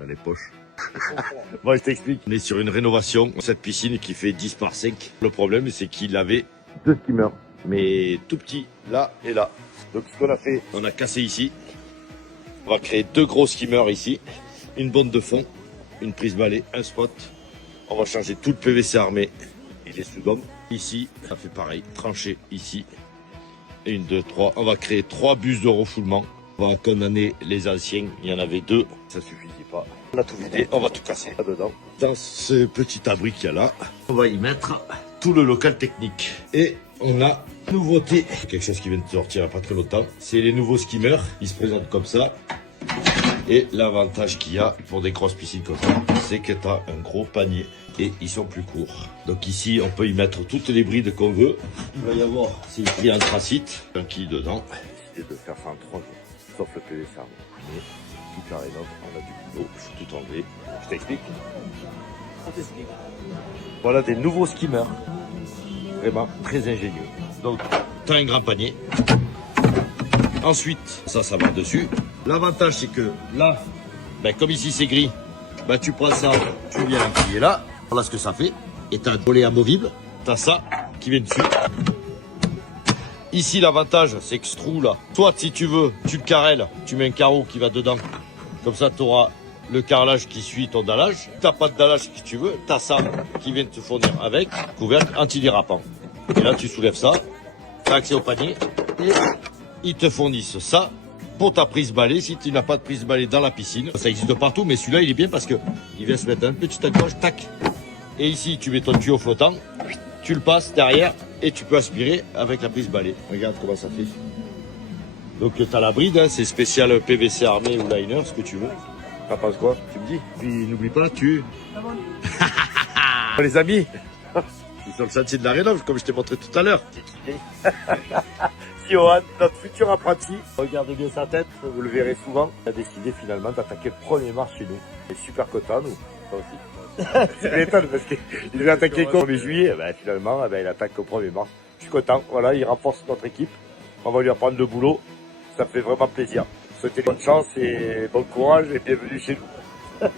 dans les poches. Bon, je t'explique. On est sur une rénovation. Cette piscine qui fait 10 par 5. Le problème, c'est qu'il avait 2 skimmers, mais tout petits, là et là. Donc, ce qu'on a fait, on a cassé ici. On va créer 2 gros skimmers ici. Une bande de fond, une prise balai, un spot. On va changer tout le PVC armé. Il est sous gomme. Ici, ça fait pareil. Tranché ici. 1, 2, 3. On va créer 3 bus de refoulement. On va condamner les anciens. Il y en avait 2. Ça suffisait pas. On a tout vidé. On va tout casser là-dedans. Dans ce petit abri qu'il y a là, on va y mettre tout le local technique. Et on a nouveauté. Quelque chose qui vient de sortir il n'y a pas très longtemps. C'est les nouveaux skimmers. Ils se présentent comme ça. Et l'avantage qu'il y a pour des grosses piscines comme ça, c'est que tu as un gros panier et ils sont plus courts. Donc ici, on peut y mettre toutes les brides qu'on veut. Il va y avoir, c'est écrit anthracite, un quille dedans. J'ai décidé de faire ça en 3 jours, sauf le PVC. Mais tout carré là, on a du boulot, il faut tout enlever. Je t'explique. Voilà des nouveaux skimmers. Vraiment très ingénieux. Donc, tu as un grand panier. Ensuite, ça va dessus. L'avantage, c'est que là, ben, comme ici c'est gris, ben, tu prends ça, tu viens l'appuyer là. Voilà ce que ça fait. Et tu as un volet amovible. Tu as ça qui vient dessus. Ici, l'avantage, c'est que ce trou là, toi, si tu veux, tu le carrelles, tu mets un carreau qui va dedans. Comme ça, tu auras le carrelage qui suit ton dallage. Tu n'as pas de dallage si tu veux. Tu as ça qui vient te fournir avec couvercle antidérapant. Et là, tu soulèves ça, tu as accès au panier et ils te fournissent ça pour ta prise balai. Si tu n'as pas de prise balai dans la piscine, ça existe partout, mais celui-là, il est bien parce que il vient se mettre un petit accroche, tac. Et ici, tu mets ton tuyau flottant, tu le passes derrière et tu peux aspirer avec la prise balai. Regarde comment ça fait. Donc, tu as la bride, hein, c'est spécial PVC armé ou liner, ce que tu veux. T'en penses quoi? Tu me dis? Puis n'oublie pas, les amis, je suis sur le sentier de la rénov, comme je t'ai montré tout à l'heure. Johan, notre futur apprenti, regardez bien sa tête, vous le verrez souvent. Il a décidé finalement d'attaquer le premier match chez nous. Il est super content, nous. Ça aussi. C'est m'étonne parce qu'il devait attaquer le 1er juillet. Ben, finalement, il attaque au 1er mars. Je suis content. Voilà, il renforce notre équipe. On va lui apprendre le boulot. Ça me fait vraiment plaisir. Souhaitez bonne chance et bon courage et bienvenue chez nous.